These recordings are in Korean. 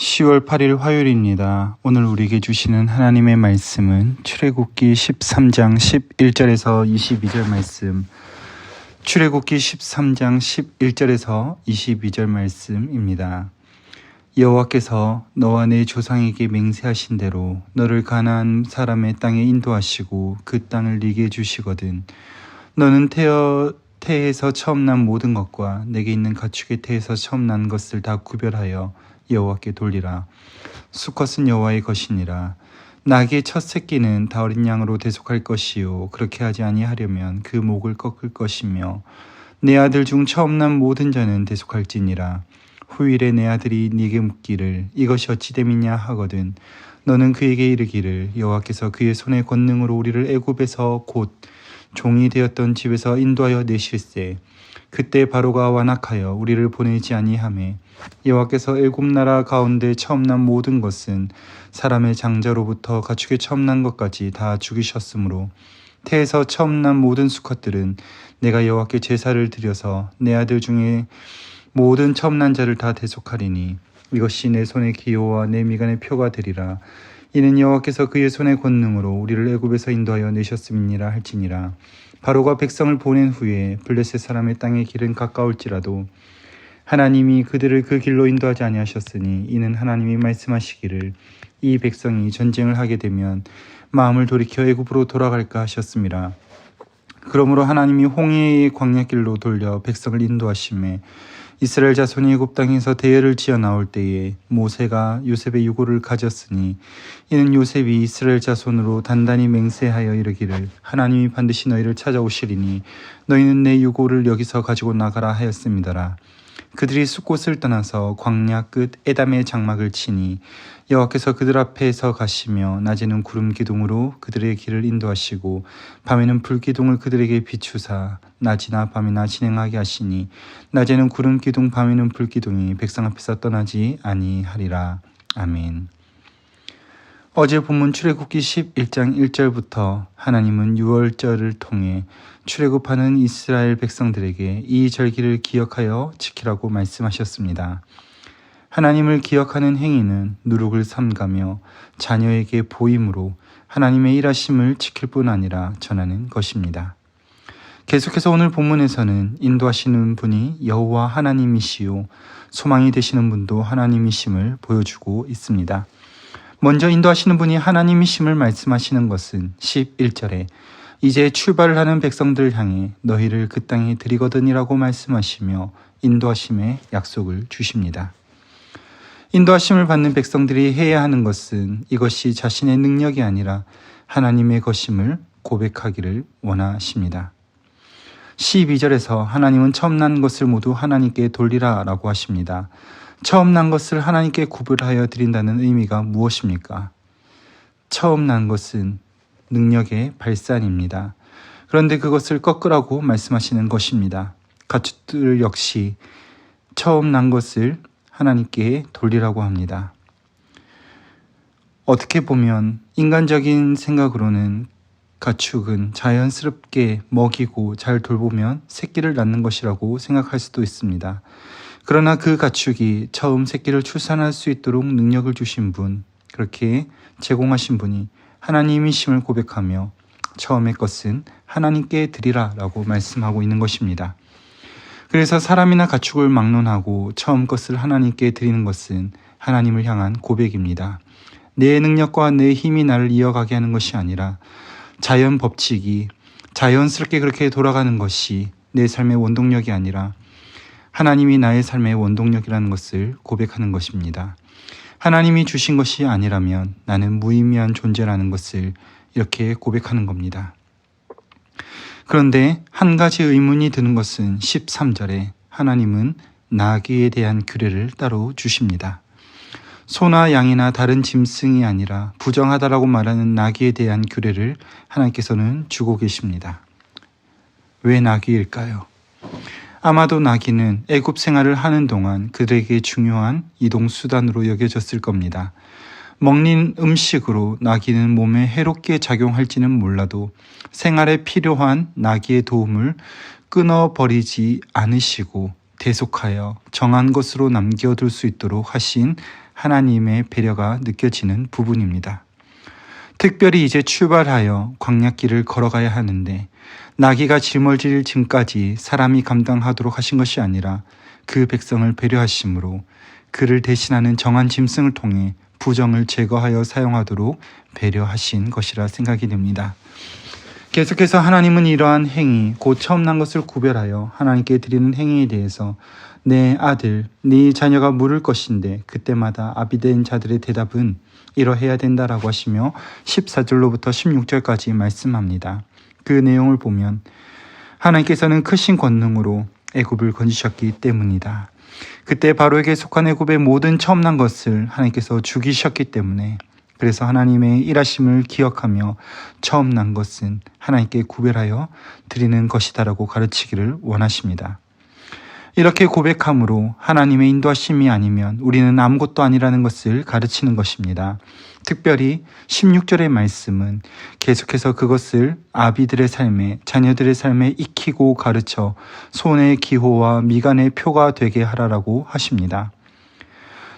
10월 8일 화요일입니다. 오늘 우리에게 주시는 하나님의 말씀은 출애굽기 13장 11절에서 22절 말씀, 출애굽기 13장 11절에서 22절 말씀입니다. 여호와께서 너와 내 조상에게 맹세하신 대로 너를 가나안 사람의 땅에 인도하시고 그 땅을 네게 주시거든. 너는 태에서 처음 난 모든 것과 내게 있는 가축의 태에서 처음 난 것을 다 구별하여 여호와께 돌리라. 수컷은 여호와의 것이니라. 나귀의 첫 새끼는 다 어린 양으로 대속할 것이요 그렇게 하지 아니하려면 그 목을 꺾을 것이며 내 아들 중 처음 난 모든 자는 대속할지니라. 후일에 내 아들이 네게 묻기를 이것이 어찌 됨이냐 하거든 너는 그에게 이르기를 여호와께서 그의 손의 권능으로 우리를 애굽에서 곧 종이 되었던 집에서 인도하여 내실세. 그때 바로가 완악하여 우리를 보내지 아니하매 여호와께서 애굽 나라 가운데 처음 난 모든 것은 사람의 장자로부터 가축의 처음 난 것까지 다 죽이셨으므로 태에서 처음 난 모든 수컷들은 내가 여호와께 제사를 드려서 내 아들 중에 모든 처음 난 자를 다 대속하리니 이것이 내 손의 기호와 내 미간의 표가 되리라. 이는 여호와께서 그의 손의 권능으로 우리를 애굽에서 인도하여 내셨음이니라 할지니라. 바로가 백성을 보낸 후에 블레셋 사람의 땅의 길은 가까울지라도 하나님이 그들을 그 길로 인도하지 아니하셨으니 이는 하나님이 말씀하시기를 이 백성이 전쟁을 하게 되면 마음을 돌이켜 애굽으로 돌아갈까 하셨음이라. 그러므로 하나님이 홍해의 광야길로 돌려 백성을 인도하시매 이스라엘 자손이 애굽 땅에서 대열을 지어 나올 때에 모세가 요셉의 유고를 가졌으니 이는 요셉이 이스라엘 자손으로 단단히 맹세하여 이르기를 하나님이 반드시 너희를 찾아오시리니 너희는 내 유고를 여기서 가지고 나가라 하였음이더라. 그들이 숫곳을 떠나서 광야 끝 에담의 장막을 치니 여호와께서 그들 앞에서 가시며 낮에는 구름 기둥으로 그들의 길을 인도하시고 밤에는 불 기둥을 그들에게 비추사 낮이나 밤이나 진행하게 하시니 낮에는 구름 기둥 밤에는 불 기둥이 백성 앞에서 떠나지 아니하리라. 아멘. 어제 본문 출애굽기 11장 1절부터 하나님은 유월절을 통해 출애굽하는 이스라엘 백성들에게 이 절기를 기억하여 지키라고 말씀하셨습니다. 하나님을 기억하는 행위는 누룩을 삼가며 자녀에게 보임으로 하나님의 일하심을 지킬 뿐 아니라 전하는 것입니다. 계속해서 오늘 본문에서는 인도하시는 분이 여호와 하나님이시요 소망이 되시는 분도 하나님이심을 보여주고 있습니다. 먼저 인도하시는 분이 하나님이심을 말씀하시는 것은 11절에 이제 출발을 하는 백성들을 향해 너희를 그 땅에 드리거든이라고 말씀하시며 인도하심의 약속을 주십니다. 인도하심을 받는 백성들이 해야 하는 것은 이것이 자신의 능력이 아니라 하나님의 것임을 고백하기를 원하십니다. 12절에서 하나님은 처음 난 것을 모두 하나님께 돌리라 라고 하십니다. 처음 난 것을 하나님께 구별하여 드린다는 의미가 무엇입니까? 처음 난 것은 능력의 발산입니다. 그런데 그것을 꺾으라고 말씀하시는 것입니다. 가축들 역시 처음 난 것을 하나님께 돌리라고 합니다. 어떻게 보면 인간적인 생각으로는 가축은 자연스럽게 먹이고 잘 돌보면 새끼를 낳는 것이라고 생각할 수도 있습니다. 그러나 그 가축이 처음 새끼를 출산할 수 있도록 능력을 주신 분, 그렇게 제공하신 분이 하나님이심을 고백하며 처음의 것은 하나님께 드리라 라고 말씀하고 있는 것입니다. 그래서 사람이나 가축을 막론하고 처음 것을 하나님께 드리는 것은 하나님을 향한 고백입니다. 내 능력과 내 힘이 나를 이어가게 하는 것이 아니라 자연 법칙이 자연스럽게 그렇게 돌아가는 것이 내 삶의 원동력이 아니라 하나님이 나의 삶의 원동력이라는 것을 고백하는 것입니다. 하나님이 주신 것이 아니라면 나는 무의미한 존재라는 것을 이렇게 고백하는 겁니다. 그런데 한 가지 의문이 드는 것은 13절에 하나님은 나귀에 대한 규례를 따로 주십니다. 소나 양이나 다른 짐승이 아니라 부정하다라고 말하는 나귀에 대한 규례를 하나님께서는 주고 계십니다. 왜 나귀일까요? 아마도 나귀는 애굽 생활을 하는 동안 그들에게 중요한 이동 수단으로 여겨졌을 겁니다. 먹는 음식으로 나귀는 몸에 해롭게 작용할지는 몰라도 생활에 필요한 나귀의 도움을 끊어버리지 않으시고 대속하여 정한 것으로 남겨둘 수 있도록 하신 하나님의 배려가 느껴지는 부분입니다. 특별히 이제 출발하여 광야길을 걸어가야 하는데 나귀가 짊어질 짐까지 사람이 감당하도록 하신 것이 아니라 그 백성을 배려하심으로 그를 대신하는 정한 짐승을 통해 부정을 제거하여 사용하도록 배려하신 것이라 생각이 됩니다. 계속해서 하나님은 이러한 행위, 곧 처음 난 것을 구별하여 하나님께 드리는 행위에 대해서 내 아들, 네 자녀가 물을 것인데 그때마다 아비된 자들의 대답은 이러해야 된다라고 하시며 14절로부터 16절까지 말씀합니다. 그 내용을 보면 하나님께서는 크신 권능으로 애굽을 건지셨기 때문이다. 그때 바로에게 속한 애굽의 모든 처음 난 것을 하나님께서 죽이셨기 때문에 그래서 하나님의 일하심을 기억하며 처음 난 것은 하나님께 구별하여 드리는 것이다라고 가르치기를 원하십니다. 이렇게 고백함으로 하나님의 인도하심이 아니면 우리는 아무것도 아니라는 것을 가르치는 것입니다. 특별히 16절의 말씀은 계속해서 그것을 아비들의 삶에, 자녀들의 삶에 익히고 가르쳐 손의 기호와 미간의 표가 되게 하라라고 하십니다.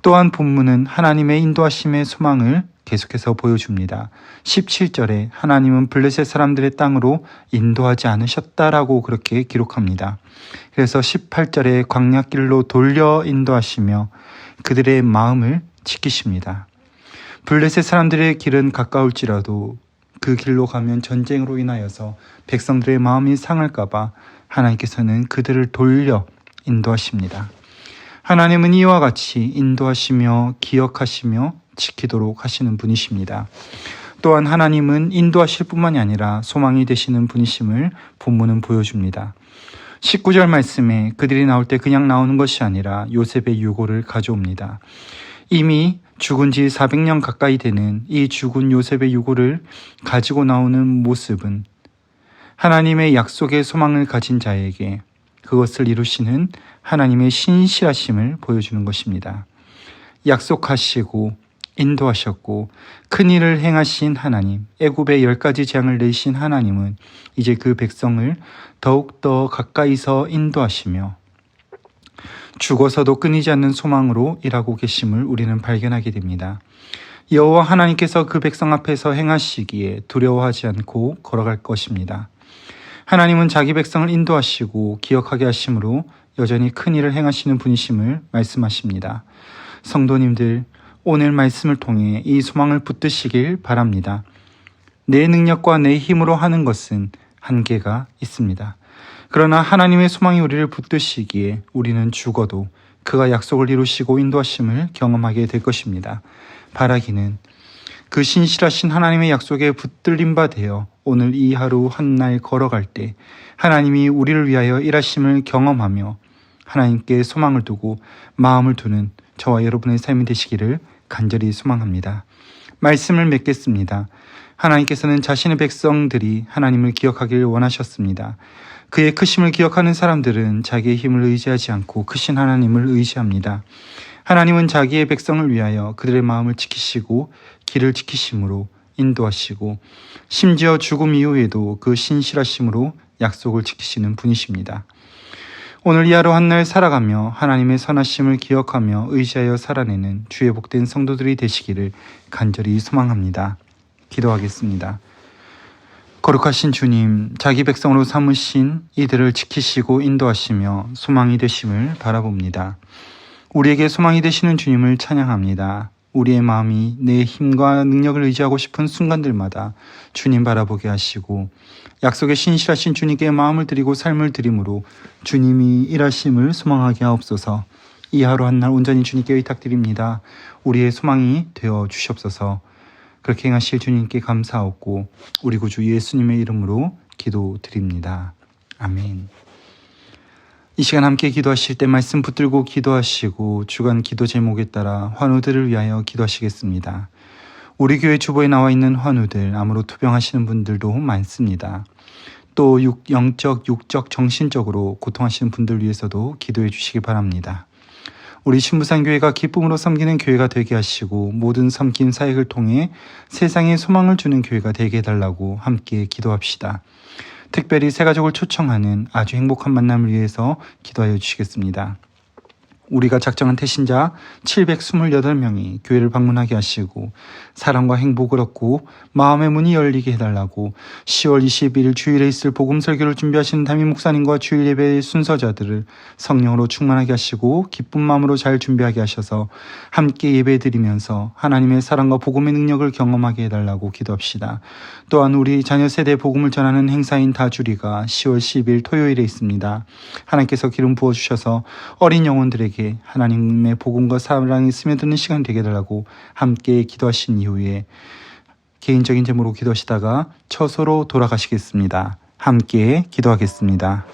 또한 본문은 하나님의 인도하심의 소망을 계속해서 보여줍니다. 17절에 하나님은 블레셋 사람들의 땅으로 인도하지 않으셨다라고 그렇게 기록합니다. 그래서 18절에 광야길로 돌려 인도하시며 그들의 마음을 지키십니다. 블레셋 사람들의 길은 가까울지라도 그 길로 가면 전쟁으로 인하여서 백성들의 마음이 상할까봐 하나님께서는 그들을 돌려 인도하십니다. 하나님은 이와 같이 인도하시며 기억하시며 지키도록 하시는 분이십니다. 또한 하나님은 인도하실 뿐만이 아니라 소망이 되시는 분이심을 본문은 보여줍니다. 19절 말씀에 그들이 나올 때 그냥 나오는 것이 아니라 요셉의 유고를 가져옵니다. 이미 죽은 지 400년 가까이 되는 이 죽은 요셉의 유고를 가지고 나오는 모습은 하나님의 약속의 소망을 가진 자에게 그것을 이루시는 하나님의 신실하심을 보여주는 것입니다. 약속하시고 인도하셨고 큰 일을 행하신 하나님, 애굽의 10가지 재앙을 내신 하나님은 이제 그 백성을 더욱더 가까이서 인도하시며 죽어서도 끊이지 않는 소망으로 일하고 계심을 우리는 발견하게 됩니다. 여호와 하나님께서 그 백성 앞에서 행하시기에 두려워하지 않고 걸어갈 것입니다. 하나님은 자기 백성을 인도하시고 기억하게 하심으로 여전히 큰 일을 행하시는 분이심을 말씀하십니다. 성도님들, 오늘 말씀을 통해 이 소망을 붙드시길 바랍니다. 내 능력과 내 힘으로 하는 것은 한계가 있습니다. 그러나 하나님의 소망이 우리를 붙드시기에 우리는 죽어도 그가 약속을 이루시고 인도하심을 경험하게 될 것입니다. 바라기는 그 신실하신 하나님의 약속에 붙들림 바 되어 오늘 이 하루 한 날 걸어갈 때 하나님이 우리를 위하여 일하심을 경험하며 하나님께 소망을 두고 마음을 두는 저와 여러분의 삶이 되시기를 간절히 소망합니다. 말씀을 맺겠습니다. 하나님께서는 자신의 백성들이 하나님을 기억하기를 원하셨습니다. 그의 크심을 기억하는 사람들은 자기의 힘을 의지하지 않고 크신 하나님을 의지합니다. 하나님은 자기의 백성을 위하여 그들의 마음을 지키시고 길을 지키심으로 인도하시고 심지어 죽음 이후에도 그 신실하심으로 약속을 지키시는 분이십니다. 오늘 이 하루 한 날 살아가며 하나님의 선하심을 기억하며 의지하여 살아내는 주의 복된 성도들이 되시기를 간절히 소망합니다. 기도하겠습니다. 거룩하신 주님, 자기 백성으로 삼으신 이들을 지키시고 인도하시며 소망이 되심을 바라봅니다. 우리에게 소망이 되시는 주님을 찬양합니다. 우리의 마음이 내 힘과 능력을 의지하고 싶은 순간들마다 주님 바라보게 하시고 약속의 신실하신 주님께 마음을 드리고 삶을 드림으로 주님이 일하심을 소망하게 하옵소서. 이 하루 한 날 온전히 주님께 의탁드립니다. 우리의 소망이 되어 주시옵소서. 그렇게 행하실 주님께 감사하옵고 우리 구주 예수님의 이름으로 기도드립니다. 아멘. 이 시간 함께 기도하실 때 말씀 붙들고 기도하시고 주간 기도 제목에 따라 환우들을 위하여 기도하시겠습니다. 우리 교회 주보에 나와 있는 환우들, 암으로 투병하시는 분들도 많습니다. 또 영적, 육적, 정신적으로 고통하시는 분들 위해서도 기도해 주시기 바랍니다. 우리 신부산교회가 기쁨으로 섬기는 교회가 되게 하시고 모든 섬김 사역을 통해 세상에 소망을 주는 교회가 되게 해달라고 함께 기도합시다. 특별히 새 가족을 초청하는 아주 행복한 만남을 위해서 기도하여 주시겠습니다. 우리가 작정한 태신자 728명이 교회를 방문하게 하시고 사랑과 행복을 얻고 마음의 문이 열리게 해달라고 10월 21일 주일에 있을 복음 설교를 준비하시는 담임 목사님과 주일 예배의 순서자들을 성령으로 충만하게 하시고 기쁜 마음으로 잘 준비하게 하셔서 함께 예배드리면서 하나님의 사랑과 복음의 능력을 경험하게 해달라고 기도합시다. 또한 우리 자녀 세대에 복음을 전하는 행사인 다주리가 10월 10일 토요일에 있습니다. 하나님께서 기름 부어주셔서 어린 영혼들에게 하나님의 복음과 사랑이 스며드는 시간이 되게 해달라고 함께 기도하신 이후에 개인적인 제목으로 기도하시다가 처소로 돌아가시겠습니다. 함께 기도하겠습니다.